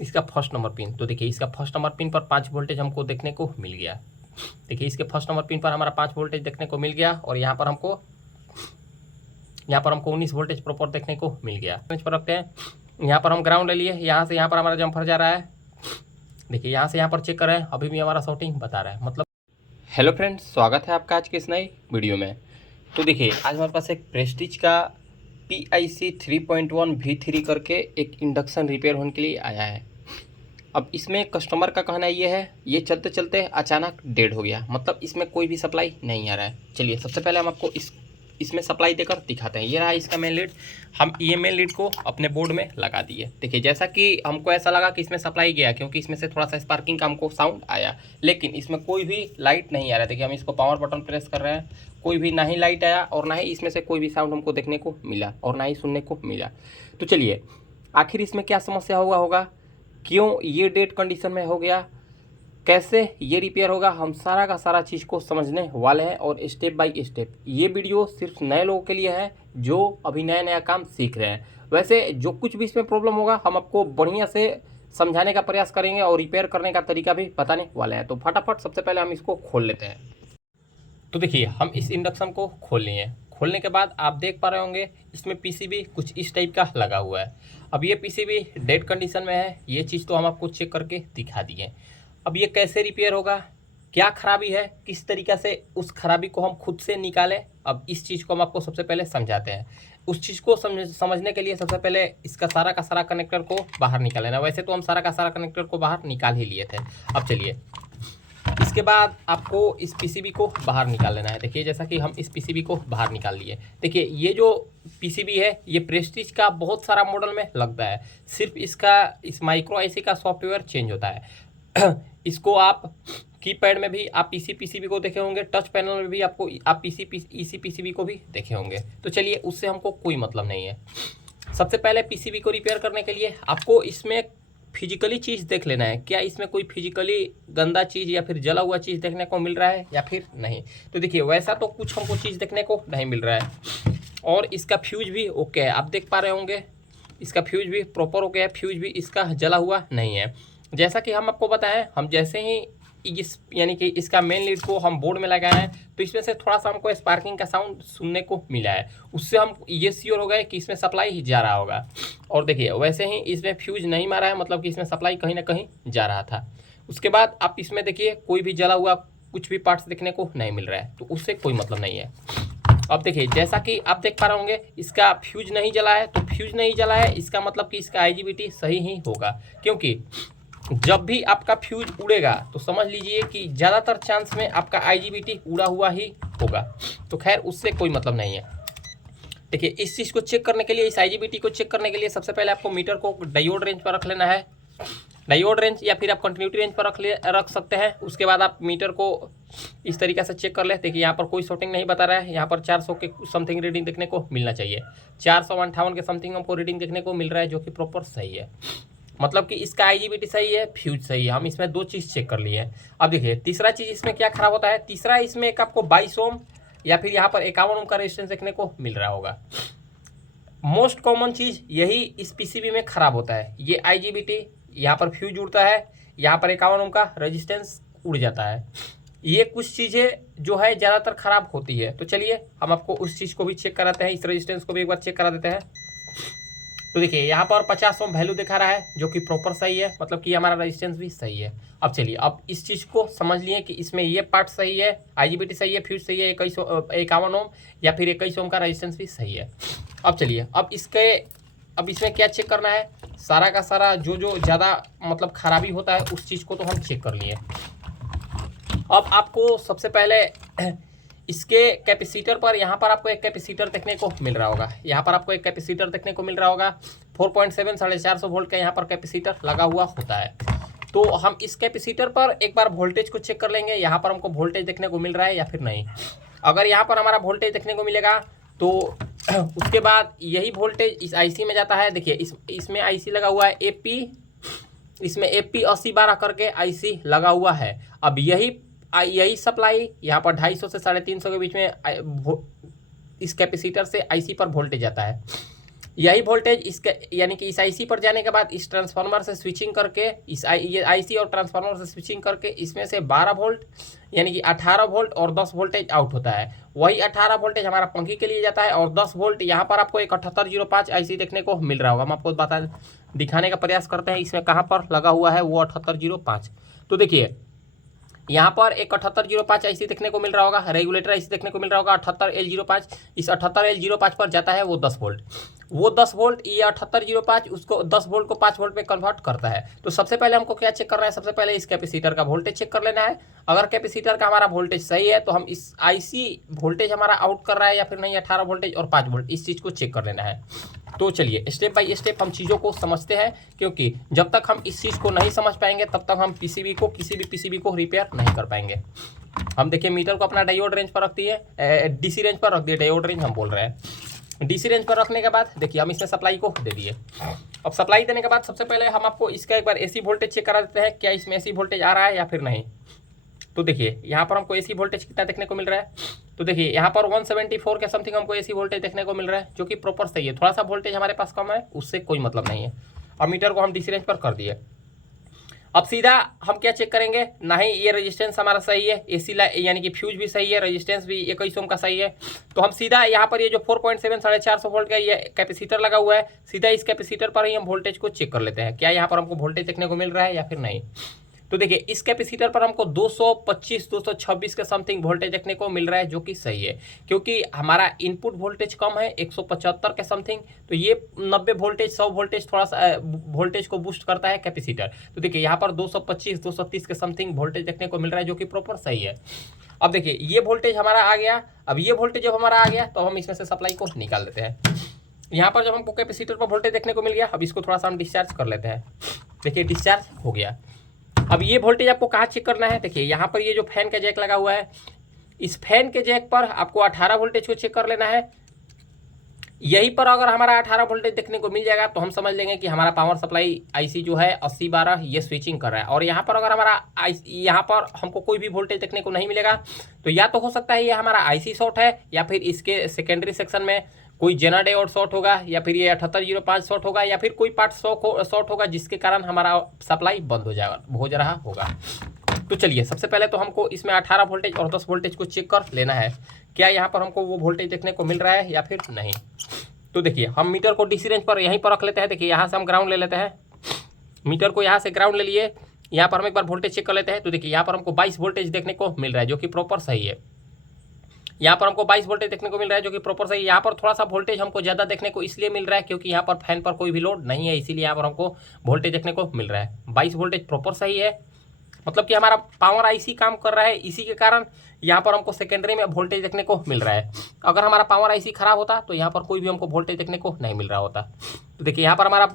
इसका first number pin. तो देखिए इसका फर्स्ट नंबर पिन पर 5 वोल्टेज हमको देखने को मिल गया। देखिए इसके फर्स्ट नंबर पिन पर हमारा 5 वोल्टेज देखने को मिल गया और यहाँ पर हमको 19 वोल्टेज प्रॉपर देखने को मिल गया। पर रखते हैं, यहाँ पर हम ग्राउंड ले लिए, यहाँ से यहाँ पर हमारा जम्फर जा रहा है। देखिए यहाँ से यहाँ पर चेक कर रहे हैं, अभी भी हमारा शॉर्टिंग बता रहा है। मतलब हेलो फ्रेंड्स, स्वागत है आपका आज के इस नई वीडियो में। तो देखिए आज हमारे पास एक प्रेस्टीज का PIC 3.1 V3 करके एक इंडक्शन रिपेयर होने के लिए आया है। अब इसमें कस्टमर का कहना ये है, ये चलते चलते अचानक डेड हो गया, मतलब इसमें कोई भी सप्लाई नहीं आ रहा है। चलिए सबसे पहले हम आपको इसमें सप्लाई देकर दिखाते हैं। ये रहा इसका मेन लीड। हम ये मेन लीड को अपने बोर्ड में लगा दिए। देखिए जैसा कि हमको ऐसा लगा कि इसमें सप्लाई गया, क्योंकि इसमें से थोड़ा सा स्पार्किंग का हमको साउंड आया, लेकिन इसमें कोई भी लाइट नहीं आ रहा है। देखिए हम इसको पावर बटन प्रेस कर रहे हैं, कोई भी ना ही लाइट आया और ना ही इसमें से कोई भी साउंड हमको देखने को मिला और ना ही सुनने को मिला। तो चलिए आखिर इसमें क्या समस्या होगा, क्यों ये डेड कंडीशन में हो गया, कैसे ये रिपेयर होगा, हम सारा का सारा चीज़ को समझने वाले हैं और स्टेप बाय स्टेप। ये वीडियो सिर्फ नए लोगों के लिए है जो अभी नया नया काम सीख रहे हैं। वैसे जो कुछ भी इसमें प्रॉब्लम होगा हम आपको बढ़िया से समझाने का प्रयास करेंगे और रिपेयर करने का तरीका भी बताने वाले हैं। तो फटाफट सबसे पहले हम इसको खोल लेते हैं। तो देखिए हम इस इंडक्शन को खोल लिए हैं। खोलने के बाद आप देख पा रहे होंगे इसमें PCB कुछ इस टाइप का लगा हुआ है। अब ये PCB डेड कंडीशन में है, ये चीज़ तो हम आपको चेक करके दिखा दिए। अब ये कैसे रिपेयर होगा, क्या खराबी है, किस तरीक़े से उस खराबी को हम खुद से निकालें, अब इस चीज़ को हम आपको सबसे पहले समझाते हैं। उस चीज़ को समझने के लिए सबसे पहले इसका सारा का सारा कनेक्टर को बाहर निकाल लेना। वैसे तो हम सारा का सारा कनेक्टर को बाहर निकाल ही लिए थे। अब चलिए इसके बाद आपको इस PCB को बाहर निकाल लेना है। देखिए जैसा कि हम इस PCB को बाहर निकाल लिए। देखिए ये जो PCB है ये प्रेस्टीज का बहुत सारा मॉडल में लगता है, सिर्फ इस माइक्रो IC का सॉफ्टवेयर चेंज होता है। इसको आप कीपैड में भी आप इसी PCB को देखे होंगे, टच पैनल में भी आपको आप इसी PCB को भी देखे होंगे। तो चलिए उससे हमको कोई मतलब नहीं है। सबसे पहले PCB को रिपेयर करने के लिए आपको इसमें फिजिकली चीज़ देख लेना है, क्या इसमें कोई फिजिकली गंदा चीज़ या फिर जला हुआ चीज़ देखने को मिल रहा है या फिर नहीं। तो देखिए वैसा तो कुछ हमको चीज़ देखने को नहीं मिल रहा है और इसका फ्यूज भी ओके है। आप देख पा रहे होंगे इसका फ्यूज भी प्रॉपर ओके है, फ्यूज भी इसका जला हुआ नहीं है। जैसा कि हम आपको बताएं, हम जैसे ही यानी कि इसका मेन लीड को हम बोर्ड में लगाए हैं तो इसमें से थोड़ा सा हमको स्पार्किंग का साउंड सुनने को मिला है। उससे हम ये श्योर हो गए कि इसमें सप्लाई ही जा रहा होगा। और देखिए वैसे ही इसमें फ्यूज नहीं मारा है, मतलब कि इसमें सप्लाई कहीं ना कहीं जा रहा था। उसके बाद आप इसमें देखिए कोई भी जला हुआ कुछ भी पार्ट्स देखने को नहीं मिल रहा है, तो उससे कोई मतलब नहीं है। अब देखिए जैसा कि आप देख पा रहे होंगे इसका फ्यूज नहीं जला है, तो फ्यूज नहीं जला है इसका मतलब कि इसका IGBT सही ही होगा, क्योंकि जब भी आपका फ्यूज उड़ेगा तो समझ लीजिए कि ज़्यादातर चांस में आपका IGBT उड़ा हुआ ही होगा। तो खैर उससे कोई मतलब नहीं है। देखिए इस चीज़ को चेक करने के लिए, इस IGBT को चेक करने के लिए सबसे पहले आपको मीटर को डायोड रेंज पर रख लेना है। डायोड रेंज या फिर आप कंटिन्यूटी रेंज पर रख सकते हैं। उसके बाद आप मीटर को इस तरीके से चेक कर ले। देखिए यहाँ पर कोई शॉर्टिंग नहीं बता रहा है, यहाँ पर 400 के समथिंग रीडिंग देखने को मिलना चाहिए। 458 के समथिंग हमको रीडिंग देखने को मिल रहा है, जो कि प्रॉपर सही है, मतलब कि इसका IGBT सही है, फ्यूज सही है। हम इसमें 2 चीज़ चेक कर लिए हैं। अब देखिए तीसरा चीज़ इसमें क्या खराब होता है। तीसरा इसमें एक आपको 22 ओम या फिर यहाँ पर 51 ओम का रेजिस्टेंस देखने को मिल रहा होगा। मोस्ट कॉमन चीज़ यही इस PCB में खराब होता है। ये IGBT, यहाँ पर फ्यूज उड़ता है, यहाँ पर 51 ओम का रेजिस्टेंस उड़ जाता है। ये कुछ चीज़ें जो है ज़्यादातर खराब होती है। तो चलिए हम आपको उस चीज़ को भी चेक कराते हैं, इस रेजिस्टेंस को भी एक बार चेक करा देते हैं। तो देखिए यहाँ पर 50 ओम वैल्यू दिखा रहा है, जो कि प्रॉपर सही है, मतलब कि हमारा रेजिस्टेंस भी सही है। अब चलिए अब इस चीज़ को समझ लिए कि इसमें ये पार्ट सही है, IGBT सही है, फ्यूज सही है, 51 ओम या फिर 21 ओम का रेजिस्टेंस भी सही है। अब चलिए अब इसमें क्या चेक करना है, सारा का सारा जो ज़्यादा मतलब खराबी होता है उस चीज़ को तो हम चेक कर लिए। अब आपको सबसे पहले इसके कैपेसिटर पर, यहाँ पर आपको एक कैपेसिटर देखने को मिल रहा होगा, यहाँ पर आपको एक कैपेसिटर देखने को मिल रहा होगा। 4.7 450 वोल्ट का यहाँ पर कैपेसिटर लगा हुआ होता है। तो हम इस कैपेसिटर पर एक बार वोल्टेज को चेक कर लेंगे, यहाँ पर हमको वोल्टेज देखने को मिल रहा है या फिर नहीं। अगर यहाँ पर हमारा वोल्टेज देखने को मिलेगा तो उसके बाद यही वोल्टेज इस IC में जाता है। देखिए इसमें IC लगा हुआ है AP, इसमें AP 8012 करके IC लगा हुआ है। अब यही सप्लाई यहाँ पर 250 से 350 के बीच में इस कैपेसिटर से IC पर वोल्टेज आता है। यही वोल्टेज इसके यानी कि इस आईसी पर जाने के बाद इस ट्रांसफार्मर से स्विचिंग करके ये आईसी और ट्रांसफार्मर से स्विचिंग करके इसमें से 12 वोल्ट यानी कि 18 वोल्ट और 10 वोल्टेज आउट होता है। वही 18 वोल्टेज हमारा पंखी के लिए जाता है और 10 वोल्ट यहाँ पर आपको एक 7805 आईसी देखने को मिल रहा होगा। हम आपको दिखाने का प्रयास करते हैं इसमें कहाँ पर लगा हुआ है वो 7805। तो देखिए यहाँ पर एक 7805 आईसी देखने को मिल रहा होगा, रेगुलेटर आईसी देखने को मिल रहा होगा 78L05। इस 78L05 पर जाता है वो 10 वोल्ट। वो 10 वोल्ट ये 7805 उसको 10 वोल्ट को 5 वोल्ट में कन्वर्ट करता है। तो सबसे पहले हमको क्या चेक करना है, सबसे पहले इस कैपेसिटर का वोल्टेज चेक कर लेना है। अगर कैपेसिटर का हमारा वोल्टेज सही है तो हम इस आईसी वोल्टेज हमारा आउट कर रहा है या फिर नहीं, 18 वोल्टेज और 5 वोल्ट, इस चीज़ को चेक कर लेना है। तो चलिए स्टेप बाय स्टेप हम चीज़ों को समझते हैं, क्योंकि जब तक हम इस चीज़ को नहीं समझ पाएंगे तब तक हम किसी भी पीसीबी को रिपेयर नहीं कर पाएंगे। हम देखिए मीटर को अपना डायोड रेंज पर रख दिए, डीसी रेंज पर रख दिए, डायोड रेंज हम बोल रहे हैं। डीसी रेंज पर रखने के बाद देखिए हम इसमें सप्लाई को दे दिए। अब सप्लाई देने के बाद सबसे पहले हम आपको इसका एक बार एसी वोल्टेज चेक करा देते हैं, क्या इसमें एसी वोल्टेज आ रहा है या फिर नहीं। तो देखिए यहाँ पर हमको एसी वोल्टेज कितना देखने को मिल रहा है। तो देखिए यहाँ पर 174 के समथिंग हमको एसी वोल्टेज देखने को मिल रहा है, जो कि प्रॉपर सही है। थोड़ा सा वोल्टेज हमारे पास कम है, उससे कोई मतलब नहीं है। अब मीटर को हम डीसी रेंज पर कर दिए। अब सीधा हम क्या चेक करेंगे, ना ही ये रेजिस्टेंस हमारा सही है, एसी यानी कि फ्यूज भी सही है, रेजिस्टेंस भी 21 ओम का सही है। तो हम सीधा यहाँ पर ये जो 4.7 450 वोल्ट का ये कैपेसिटर लगा हुआ है, सीधा इस कैपेसिटर पर ही हम वोल्टेज को चेक कर लेते हैं, क्या यहाँ पर हमको वोल्टेज देखने को मिल रहा है या फिर नहीं। तो देखिए इस कैपेसिटर पर हमको 225 226 के समथिंग वोल्टेज देखने को मिल रहा है, जो कि सही है, क्योंकि हमारा इनपुट वोल्टेज कम है 175 के समथिंग। तो ये 90 वोल्टेज 100 वोल्टेज थोड़ा सा वोल्टेज को बूस्ट करता है कैपेसिटर। तो देखिए यहाँ पर 225 230 के समथिंग वोल्टेज देखने को मिल रहा है, जो कि प्रॉपर सही है। अब देखिए ये वोल्टेज हमारा आ गया। अब ये वोल्टेज जब हमारा आ गया तो हम इसमें से सप्लाई को निकाल देते हैं। यहाँ पर जब हमको कैपेसिटर पर वोल्टेज देखने को मिल गया, अब इसको थोड़ा सा हम डिस्चार्ज कर लेते हैं। देखिए डिस्चार्ज हो गया। अब ये वोल्टेज आपको कहाँ चेक करना है, देखिए यहाँ पर ये जो फैन का जैक लगा हुआ है, इस फैन के जैक पर आपको 18 वोल्टेज को चेक कर लेना है। यहीं पर अगर हमारा 18 वोल्टेज देखने को मिल जाएगा तो हम समझ लेंगे कि हमारा पावर सप्लाई आईसी जो है 8012 ये स्विचिंग कर रहा है। और यहाँ पर अगर हमारा यहाँ पर हमको कोई भी वोल्टेज देखने को नहीं मिलेगा तो या तो हो सकता है ये हमारा आईसी शॉर्ट है, या फिर इसके सेकेंडरी सेक्शन में कोई जेनर डायोड शॉर्ट होगा, या फिर ये 7805 शॉर्ट होगा, या फिर कोई पार्ट शॉर्ट होगा जिसके कारण हमारा सप्लाई बंद हो रहा होगा। तो चलिए सबसे पहले तो हमको इसमें 18 वोल्टेज और 10 वोल्टेज को चेक कर लेना है, क्या यहाँ पर हमको वो वोल्टेज देखने को मिल रहा है या फिर नहीं। तो देखिए हम मीटर को डीसी रेंज पर यहीं पर रख लेते हैं। देखिए यहाँ से हम ग्राउंड ले लेते हैं, मीटर को यहाँ से ग्राउंड ले लिए। यहाँ पर हम एक बार वोल्टेज चेक कर लेते हैं। तो देखिए यहाँ पर हमको 22 वोल्टेज देखने को मिल रहा है, जो कि प्रॉपर सही है। यहाँ पर हमको 22 वोल्टेज देखने को मिल रहा है, जो कि प्रॉपर सही है। यहाँ पर थोड़ा सा वोल्टेज हमको ज़्यादा देखने को इसलिए मिल रहा है क्योंकि यहाँ पर फैन पर कोई भी लोड नहीं है, इसीलिए यहाँ पर हमको वोल्टेज देखने को मिल रहा है। 22 वोल्टेज प्रॉपर सही है, मतलब कि हमारा पावर आईसी काम कर रहा है, इसी के कारण यहाँ पर हमको सेकेंडरी में वोल्टेज देखने को मिल रहा है। अगर हमारा पावर आईसी खराब होता तो यहाँ पर कोई भी हमको वोल्टेज देखने को नहीं मिल रहा होता। तो देखिए यहाँ पर हमारा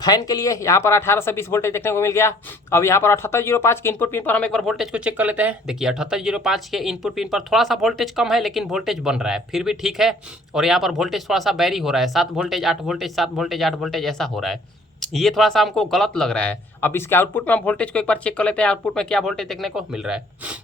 फैन के लिए यहाँ पर 18 से 20 वोल्टेज देखने को मिल गया। अब यहाँ पर 7805 के इनपुट पिन पर हम एक बार वोल्टेज को चेक कर लेते हैं। देखिए 7805 के इनपुट पिन पर थोड़ा सा वोल्टेज कम है, लेकिन वोल्टेज बन रहा है, फिर भी ठीक है। और यहाँ पर वोल्टेज थोड़ा सा वेरी हो रहा है, 7 वोल्टेज 8 वोल्टेज 7 वोल्टेज 8 वोल्टेज ऐसा हो रहा है, ये थोड़ा सा हमको गलत लग रहा है। अब इसके आउटपुट में हम वोल्टेज को एक बार चेक कर लेते हैं, आउटपुट में क्या वोल्टेज देखने को मिल रहा है।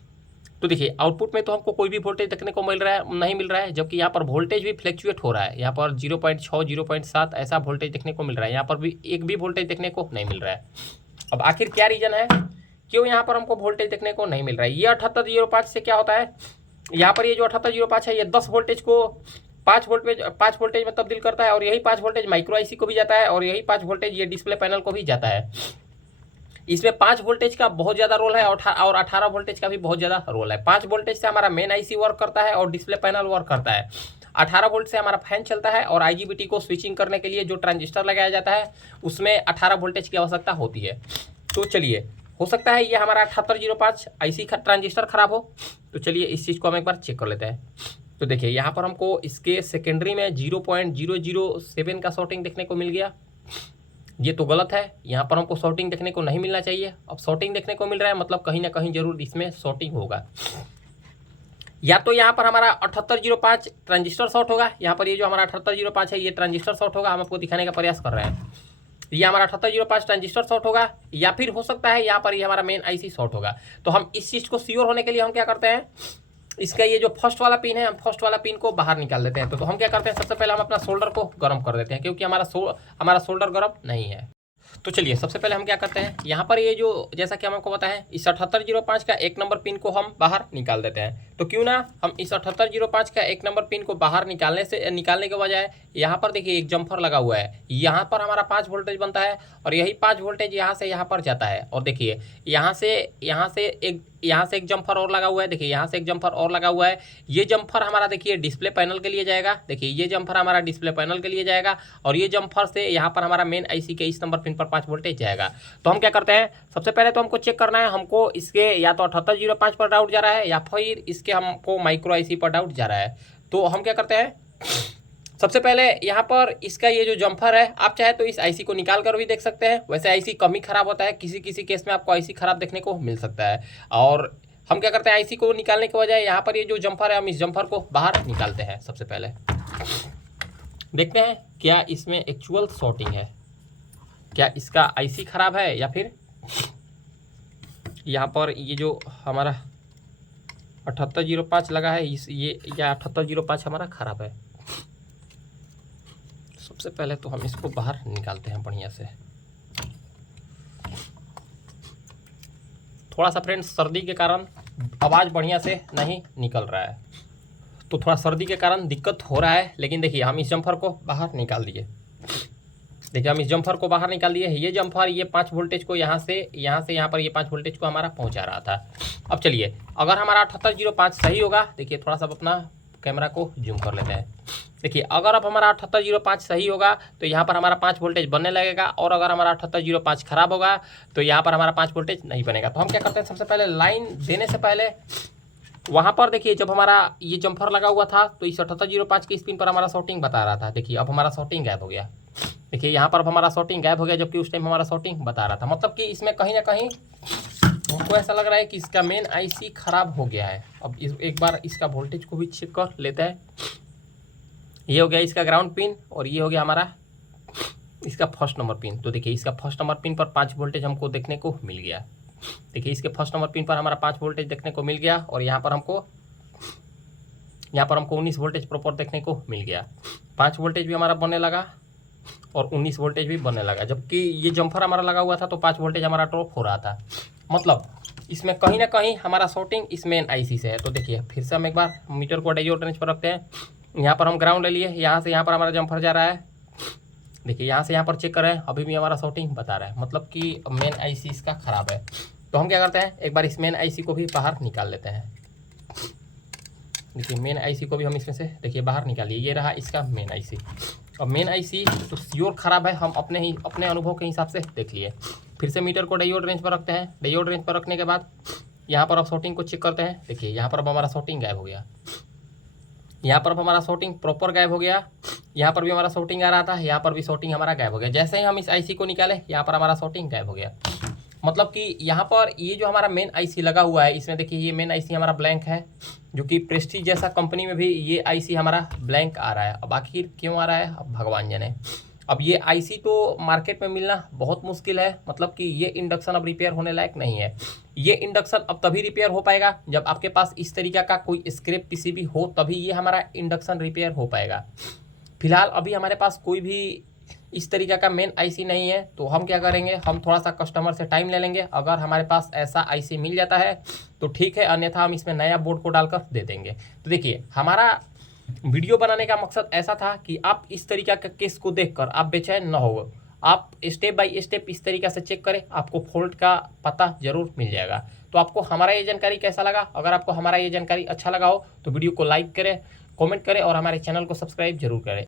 तो देखिए आउटपुट में तो हमको कोई भी वोल्टेज देखने को नहीं मिल रहा है, जबकि यहाँ पर वोल्टेज भी फ्लैक्चुएट हो रहा है। यहाँ पर 0.6 0.7 ऐसा वोल्टेज देखने को मिल रहा है, यहाँ पर भी एक भी वोल्टेज देखने को नहीं मिल रहा है। अब आखिर क्या रीजन है, क्यों यहाँ पर हमको वोल्टेज देखने को नहीं मिल रहा है। ये 7805 से क्या होता है, यहाँ पर ये जो 7805 है ये 10 वोल्टेज को 5 वोल्टेज में तब्दील करता है, और यही 5 वोल्टेज माइक्रो आईसी को भी जाता है, और यही 5 वोल्टेज ये डिस्प्ले पैनल को भी जाता है। इसमें 5 वोल्टेज का बहुत ज़्यादा रोल है और 18 वोल्टेज का भी बहुत ज़्यादा रोल है। 5 वोल्टेज से हमारा मेन आईसी वर्क करता है और डिस्प्ले पैनल वर्क करता है। 18 वोल्ट से हमारा फैन चलता है, और आईजीबीटी को स्विचिंग करने के लिए जो ट्रांजिस्टर लगाया जाता है उसमें 18 वोल्टेज की आवश्यकता होती है। तो चलिए हो सकता है ये हमारा 7805 आईसी ट्रांजिस्टर खराब हो। तो चलिए इस चीज़ को हम एक बार चेक कर लेते हैं। तो देखिए यहाँ पर हमको इसके सेकेंडरी में 0.007 का शॉर्टिंग देखने को मिल गया, ये तो गलत है। यहाँ पर हमको शॉर्टिंग देखने को नहीं मिलना चाहिए। अब शॉर्टिंग देखने को मिल रहा है, मतलब कहीं ना कहीं जरूर इसमें शॉर्टिंग होगा। या तो यहाँ पर हमारा 7805 ट्रांजिस्टर शॉर्ट होगा, यहाँ पर ये जो हमारा 7805 है ये ट्रांजिस्टर शॉर्ट होगा, हम आपको दिखाने का प्रयास कर रहे हैं। ये हमारा 7805 ट्रांजिस्टर शॉर्ट होगा, या फिर हो सकता है यहाँ पर ये हमारा मेन आईसी शॉर्ट होगा। तो हम इस चीज़ को श्योर होने के लिए हम क्या करते हैं, इसका ये जो फर्स्ट वाला पिन है, हम फर्स्ट वाला पिन को बाहर निकाल देते हैं। तो हम क्या करते हैं, सबसे पहले हम अपना सोल्डर को गर्म कर देते हैं, क्योंकि हमारा सोल्डर गर्म नहीं है। तो चलिए सबसे पहले हम क्या करते हैं, यहाँ पर ये जो जैसा कि हम आपको बताएं, इस 7805 का 1 नंबर पिन को हम बाहर निकाल देते हैं। तो क्यों ना हम इस 7805 का 1 नंबर पिन को बाहर निकालने के बजाय यहाँ पर देखिए एक जम्फर लगा हुआ है, यहाँ पर हमारा 5 वोल्टेज बनता है और यही 5 वोल्टेज यहाँ से यहाँ पर जाता है। और देखिए यहाँ से एक जम्फर और लगा हुआ है, देखिए यहाँ से एक जम्फर और लगा हुआ है। ये जम्फर हमारा देखिए डिस्प्ले पैनल के लिए जाएगा, देखिए ये जम्फर हमारा डिस्प्ले पैनल के लिए जाएगा और ये जम्फर से यहाँ पर हमारा मेन आईसी के इस नंबर पिन पर 5 वोल्टेज जाएगा। तो हम क्या करते हैं, सबसे पहले तो हमको चेक करना है, हमको इसके या तो 7805 पर डाउट जा रहा है या फिर इसके हमको माइक्रो आईसी पर डाउट जा रहा है। तो हम क्या करते हैं, सबसे पहले यहाँ पर इसका ये जो जम्फर है, आप चाहे तो इस आईसी को निकाल कर भी देख सकते हैं। वैसे आईसी कम ही खराब होता है, किसी किसी केस में आपको आईसी खराब देखने को मिल सकता है। और हम क्या करते हैं, आईसी को निकालने के बजाय यहाँ पर ये जो जम्फर है, हम इस जम्फर को बाहर निकालते हैं। सबसे पहले देखते हैं क्या इसमें एक्चुअल शॉर्टिंग है, क्या इसका आईसी खराब है या फिर यहाँ पर ये जो हमारा 7805 लगा है ये या 7805 हमारा खराब है। सबसे पहले तो हम इसको बाहर निकालते हैं बढ़िया से। थोड़ा सा फ्रेंड्स सर्दी के कारण आवाज़ बढ़िया से नहीं निकल रहा है, तो थोड़ा सर्दी के कारण दिक्कत हो रहा है। लेकिन देखिए हम इस जम्फर को बाहर निकाल दिए, देखिए हम इस जम्फर को बाहर निकाल दिए। ये जम्फर ये 5 वोल्टेज को यहाँ से यहाँ पर ये 5 वोल्टेज को हमारा पहुँचा रहा था। अब चलिए अगर हमारा 7805 सही होगा, देखिए थोड़ा सा अपना कैमरा को जूम कर लेते हैं। देखिए अगर अब हमारा 7805 सही होगा तो यहाँ पर हमारा 5 वोल्टेज बनने लगेगा, और अगर हमारा 7805 खराब होगा तो यहाँ पर हमारा 5 वोल्टेज नहीं बनेगा। तो हम क्या करते हैं, सबसे पहले लाइन देने से पहले वहाँ पर देखिए जब हमारा ये जम्फर लगा हुआ था तो इस 7805 की स्क्रीन पर हमारा शॉर्टिंग बता रहा था। देखिए अब हमारा शॉर्टिंग गायब हो गया, देखिए यहाँ पर अब हमारा शॉर्टिंग गायब हो गया, जबकि उस टाइम हमारा शॉर्टिंग बता रहा था। मतलब कि इसमें कहीं ना कहीं हमको ऐसा लग रहा है कि इसका मेन आईसी खराब हो गया है। अब एक बार इसका वोल्टेज को भी चेक कर लेते हैं। ये हो गया इसका ग्राउंड पिन और ये हो गया हमारा इसका फर्स्ट नंबर पिन। तो देखिए इसका फर्स्ट नंबर पिन पर 5 वोल्टेज हमको देखने को मिल गया। देखिए इसके फर्स्ट नंबर पिन पर हमारा 5 वोल्टेज देखने को मिल गया और यहाँ पर हमको 19 वोल्टेज प्रॉपर देखने को मिल गया। 5 वोल्टेज भी हमारा बनने लगा और 19 वोल्टेज भी बनने लगा, जबकि ये जम्फर हमारा लगा हुआ था तो 5 वोल्टेज हमारा ड्रॉप हो रहा था। मतलब इसमें कहीं ना कहीं हमारा शॉर्टिंग इस मेन आईसी से है। तो देखिए फिर से हम एक बार मीटर को डायोड रेंज पर रखते हैं। यहाँ पर हम ग्राउंड ले लिए, यहाँ से यहाँ पर हमारा जम्फर जा रहा है। देखिए यहाँ से यहाँ पर चेक करें, अभी भी हमारा शॉर्टिंग बता रहा है, मतलब कि मेन आईसी इसका ख़राब है। तो हम क्या करते हैं, एक बार इस मेन आईसी को भी बाहर निकाल लेते हैं। देखिए मेन आईसी को भी हम इसमें से देखिए बाहर निकालिए, ये रहा इसका मेन आईसी। अब मेन आईसी तो श्योर ख़राब है, हम अपने अनुभव के हिसाब से देख लिए। फिर से मीटर को डायोड रेंज पर रखते हैं। डायोड रेंज पर रखने के बाद यहाँ पर अब शॉर्टिंग को चेक करते हैं। देखिए यहाँ पर अब हमारा शॉर्टिंग गायब हो गया, यहाँ पर अब हमारा शॉर्टिंग प्रॉपर गायब हो गया। यहाँ पर भी हमारा शॉर्टिंग आ रहा था, यहाँ पर भी शॉर्टिंग हमारा गायब हो गया। जैसे ही हम इस आईसी को निकाले यहाँ पर हमारा शॉर्टिंग गायब हो गया। मतलब कि यहाँ पर ये जो हमारा मेन आईसी लगा हुआ है, इसमें देखिए ये मेन आईसी हमारा ब्लैंक है, जो कि प्रेस्टीज जैसा कंपनी में भी ये आईसी हमारा ब्लैंक आ रहा है। अब आखिर क्यों आ रहा है, अब भगवान जाने। अब ये आईसी तो मार्केट में मिलना बहुत मुश्किल है, मतलब कि ये इंडक्शन अब रिपेयर होने लायक नहीं है। ये इंडक्शन अब तभी रिपेयर हो पाएगा जब आपके पास इस तरीका का कोई स्क्रैप पीसीबी हो, तभी ये हमारा इंडक्शन रिपेयर हो पाएगा। फिलहाल अभी हमारे पास कोई भी इस तरीका का मेन आईसी नहीं है, तो हम क्या करेंगे, हम थोड़ा सा कस्टमर से टाइम ले लेंगे। अगर हमारे पास ऐसा आईसी मिल जाता है तो ठीक है, अन्यथा हम इसमें नया बोर्ड को डालकर दे देंगे। तो देखिए हमारा वीडियो बनाने का मकसद ऐसा था कि आप इस तरीका का केस को देखकर आप बेचैन न हो, आप स्टेप बाय स्टेप इस तरीका से चेक करें, आपको फॉल्ट का पता जरूर मिल जाएगा। तो आपको हमारा ये जानकारी कैसा लगा? अगर आपको हमारा ये जानकारी अच्छा लगा हो तो वीडियो को लाइक करें, कमेंट करें और हमारे चैनल को सब्सक्राइब जरूर करें।